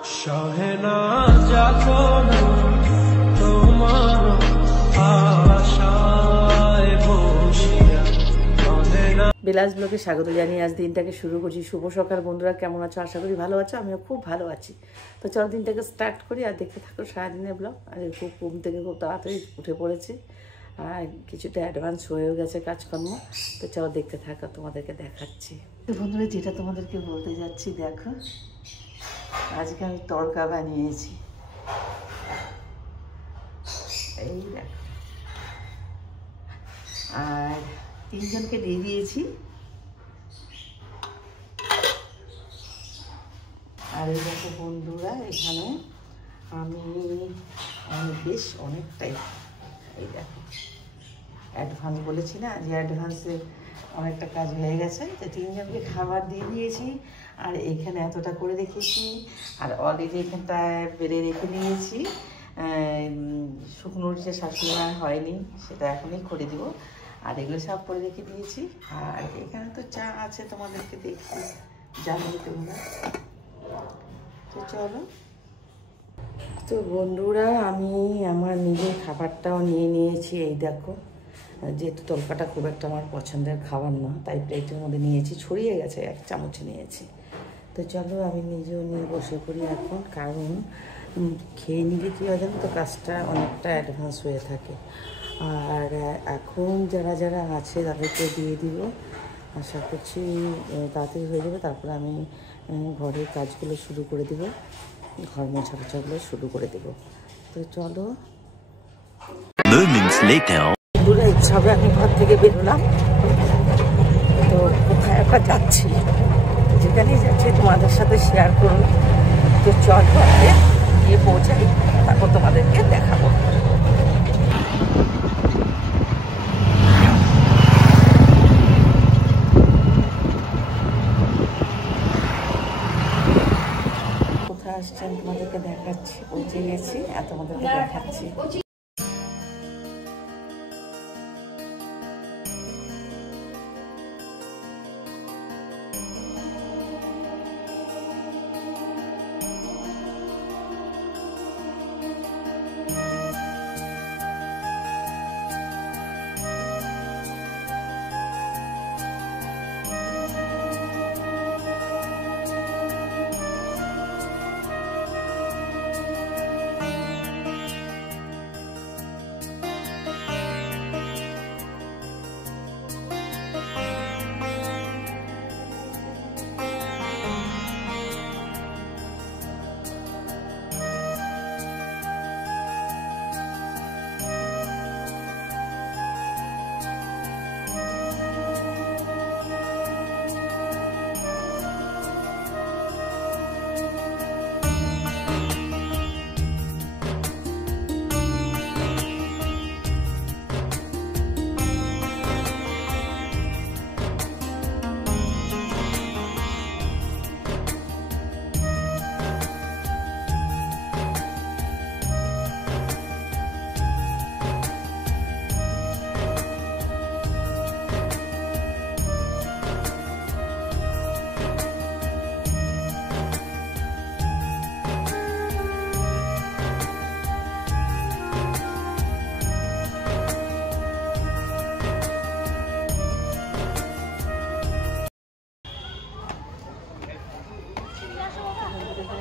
বিলাস ব্লগে স্বাগত জানিয়ে আজ দিনটাকে শুরু করছি। শুভ সকাল বন্ধুরা, কেমন আছো? আশা করি ভালো আছো, আমিও খুব ভালো আছি। তো চলো দিনটাকে স্টার্ট করি আর দেখতে থাকো সারাদিনের ব্লগ। আর খুব ঘুম থেকে খুব তাড়াতাড়ি উঠে পড়েছি আর কিছুটা অ্যাডভান্স হয়েও গেছে কাজকর্ম। তো চলো দেখতে থাকো, তোমাদেরকে দেখাচ্ছি। তো বন্ধুরা, যেটা তোমাদেরকে বলতে যাচ্ছি, দেখো আজকে আমি তড়কা বানিয়েছি। এই দেখো, আর তিনজনকে দিয়ে দিয়েছি। আর এই দেখো বন্ধুরা, এখানে আমি বেশ অনেকটাই, এই দেখো অ্যাডভান্স বলেছি না যে অ্যাডভান্সে অনেকটা কাজ হয়ে গেছে। তো তিনজনকে খাবার দিয়ে দিয়েছি আর এখানে এতটা করে রেখেছি। আর অলরেডি এখানটায় বেড়ে রেখে নিয়েছি। শুকনো যে শাশুড়ি হয়নি, সেটা এখনই করে দিব। আর এগুলো সব করে রেখে দিয়েছি। আর এখানে তো চা আছে, তোমাদেরকে দেখতে জানিয়ে তোমরা। তো চলো। তো বন্ধুরা, আমি আমার নিজের খাবারটাও নিয়ে নিয়েছি। এই দেখো, যেহেতু তরকাটা খুব একটা আমার পছন্দের খাবার না, তাই প্লেটের মধ্যে নিয়েছি। ছড়িয়ে গেছে, এক চামচ নিয়েছি। তো চলো আমি নিজেও নিয়ে বসে পড়ি এখন, কারণ খেয়ে নিলে কী হয় জানো তো, কাজটা অনেকটা অ্যাডভান্স হয়ে থাকে। আর এখন যারা যারা আছে তাদেরকে দিয়ে দিব। আশা করছি তাড়াতাড়ি হয়ে যাবে। তারপরে আমি ঘরের কাজগুলো শুরু করে দেবো, ঘর মোছাগুলো শুরু করে দেব। তো চলো। বন্ধুরা, এইসবে আমি ঘর থেকে বেরোলাম। তো কোথায় একটা যাচ্ছি, যেখানেই যাচ্ছি তোমাদের সাথে শেয়ার করুন। তো চলো গিয়ে পৌঁছাই, তারপর তোমাদেরকে দেখাবো। কোথায় আসছেন তোমাদেরকে দেখাচ্ছি। পৌঁছে গেছি আর তোমাদেরকে দেখাচ্ছি।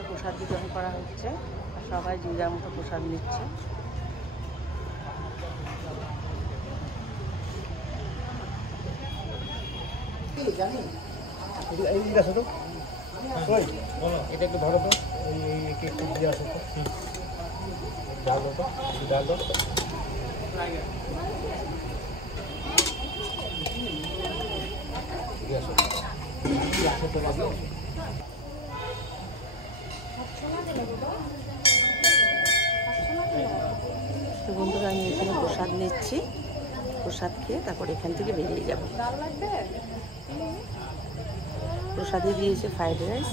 প্রসাদ বিতরণ করা হচ্ছে, সবাই যে যার মতো প্রসাদ নিচ্ছে। এটা একটু ধরো তো, একটু দিয়ে আসো তো, ডাল দাও তো, ডাল দাও। তো বন্ধুরা, আমি এখানে প্রসাদ নিচ্ছি। প্রসাদ খেয়ে তারপর এখান থেকে বেরিয়ে যাব। প্রসাদে দিয়েছে ফ্রাইড রাইস,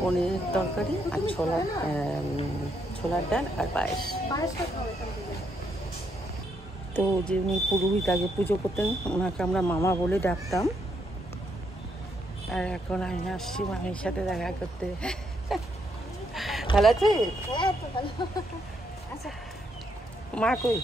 পনিরের তরকারি আর ছোলার ডাল আর পায়েস। তো যিনি পুরোহিত আগে পুজো করতেন, ওনাকে আমরা মামা বলে ডাকতাম। আর এখন আমি আসছি মামির সাথে দেখা করতে। ভালো আছে? মা কই?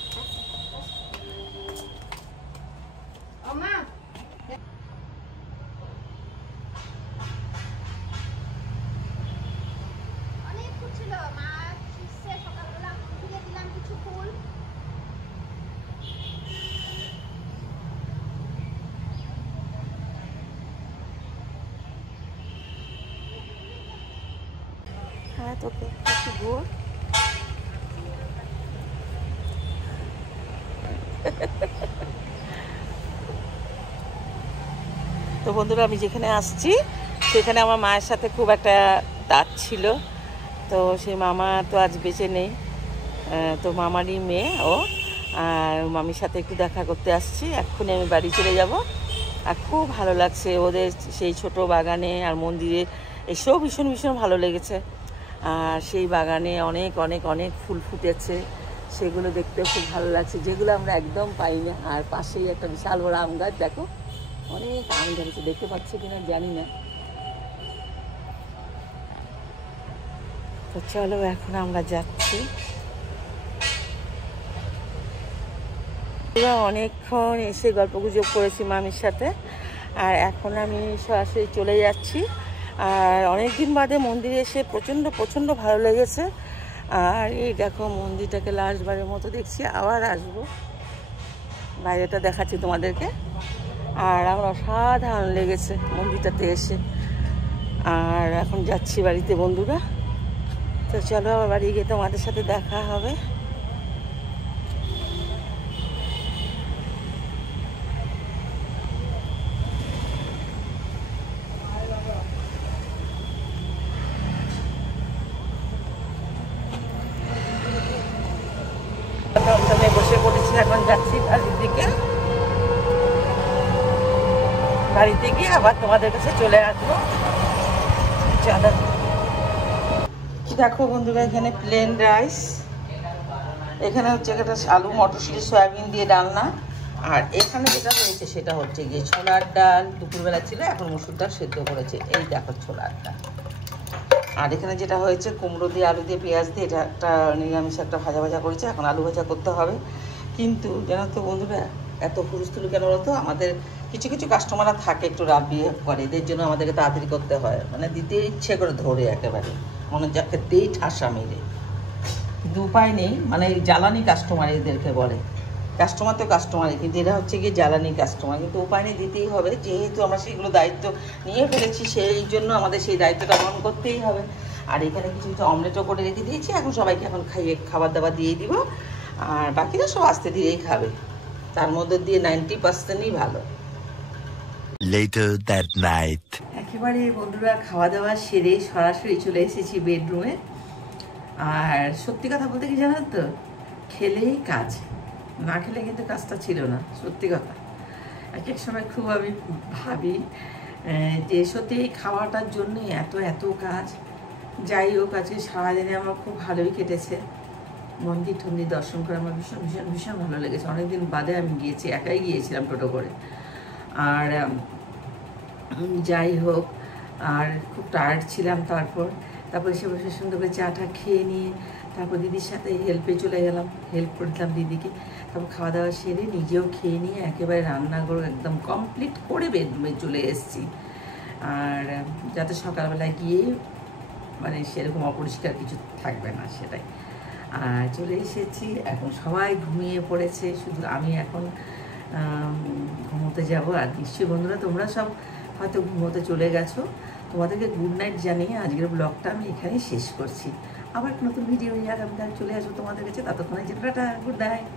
হ্যাঁ তোকে একটু ঘুর। তো বন্ধুরা আমি যেখানে আসছি সেখানে আমার মায়ের সাথে খুব একটা দাঁত ছিল, তো সেই মামা তো আজ বেঁচে নেই। তো মামারই মেয়ে ও, আর মামির সাথে একটু দেখা করতে আসছি। এক্ষুনি আমি বাড়ি চলে যাব। আর খুব ভালো লাগছে ওদের সেই ছোট বাগানে আর মন্দিরে, এসব ভীষণ ভীষণ ভালো লেগেছে। আর সেই বাগানে অনেক অনেক অনেক ফুল ফুটেছে, সেগুলো দেখতে খুব ভালো লাগছে, যেগুলো আমরা একদম পাই না। আর পাশেই একটা বিশাল বড় আম গাছ, দেখো অনেক আম ধরেছে, দেখতে পাচ্ছে কিনা জানি না। তো চলো এখন আমরা যাচ্ছি। অনেকক্ষণ এসে গল্পগুজব করেছি মামির সাথে, আর এখন আমি সরাসরি চলে যাচ্ছি। আর অনেক দিন বাদে মন্দিরে এসে প্রচণ্ড প্রচণ্ড ভালো লেগেছে। আর এই দেখো মন্দিরটাকে লাস্টবারের মতো দেখছি, আবার আসবো। বাইরেটা দেখাচ্ছি তোমাদেরকে। আর আমার অসাধারণ লেগেছে মন্দিরটাতে এসে। আর এখন যাচ্ছি বাড়িতে বন্ধুরা। তো চলো আবার বাড়ি গিয়ে তোমাদের সাথে দেখা হবে। বসে পড়েছি, এখন যাচ্ছি বাড়ির দিকে। বাড়িতে গিয়ে আবার তোমাদের কাছে চলে আসবো। চলো দেখো বন্ধুরা, এখানে প্লেন রাইস, এখানে হচ্ছে একটা আলু মটরশুঁটি সয়াবিন দিয়ে ডালনা, আর এখানে যেটা রয়েছে সেটা হচ্ছে গিয়ে ছোলার ডাল। দুপুরবেলা ছিল, এখন মসুর ডাল সেদ্ধ করেছে। এই দেখো ছোলার ডাল। আর এখানে যেটা হয়েছে কুমড়ো দিয়ে আলু দিয়ে পেঁয়াজ দিয়ে, এটা একটা নিরামিষ একটা ভাজা ভাজা করেছে। এখন আলু ভাজা করতে হবে। কিন্তু জানো তো বন্ধুরা, এত হুলস্থুল কেন বলতো, আমাদের কিছু কিছু কাস্টমাররা থাকে একটু রাফ বিহেভ করে, এদের জন্য আমাদেরকে তাড়াতাড়ি করতে হয়, মানে দিতে ইচ্ছে করে ধরে একেবারে মনে যাকে দেই ঠাসা মেরে। কিন্তু উপায় নেই, মানে জ্বালানি কাস্টমার এদেরকে বলে। কাস্টমার তো কাস্টমারই, কিন্তু এরা হচ্ছে গিয়ে জ্বালানি কাস্টমার। কিন্তু উপায় নেই, দিতেই হবে, যেহেতু আমরা সেগুলো দায়িত্ব নিয়ে ফেলেছি, সেই জন্য আমাদের সেই দায়িত্বটা পালন করতেই হবে। আর এখানে কিছু কিছু অমলেটও করে রেখে দিয়েছি, এখন সবাইকে এখন খাইয়ে খাবার দাবার দিয়ে দিব। আর বাকিরা সব আস্তে দিয়েই খাবে, তার মধ্যে দিয়ে 90%ই ভালো। Later that night. একেবারে বন্ধুরা খাওয়া দাওয়া সেরে সরাসরি চলে এসেছি বেডরুমে। আর সত্যি কথা বলতে কি জানো তো, খেলেই কাজ, না খেলে কিন্তু কাজটা ছিল না। সত্যি কথা, এক এক সময় খুব আমি ভাবি যে সত্যি এই খাওয়াটার জন্যই এত এত কাজ। যাই হোক, আজকে সারাদিনে আমার খুব ভালোই কেটেছে। মন্দির টন্দির দর্শন করে আমার ভীষণ ভীষণ ভীষণ ভালো লেগেছে। অনেকদিন বাদে আমি গিয়েছি, একাই গিয়েছিলাম টোটো করে। আর যাই হোক, আর খুব টায়ার্ড ছিলাম। তারপর এসে বসে সুন্দর করে চাটা খেয়ে নিয়ে তারপর দিদির সাথে হেল্পে চলে গেলাম, হেল্প করে দিলাম দিদিকে। তারপর খাওয়া দাওয়া সেরে নিজেও খেয়ে নিয়ে একেবারে রান্নাঘর একদম কমপ্লিট করে বেডরুমে চলে এসেছি। আর যাতে সকালবেলায় গিয়ে মানে সেরকম অপরিষ্কার কিছু থাকবে না, সেটাই। আর চলে এসেছি, এখন সবাই ঘুমিয়ে পড়েছে, শুধু আমি এখন ঘুমোতে যাব। আর নিশ্চয়ই বন্ধুরা তোমরা সব হয়তো ঘুমোতে চলে গেছো। তোমাদেরকে গুড নাইট জানিয়ে আজকের ব্লগটা আমি এখানেই শেষ করছি। আবার নতুন ভিডিও নিয়ে আগামীকাল চলে আসবো তোমাদের কাছে। ততক্ষণে টাটা, গুড নাইট।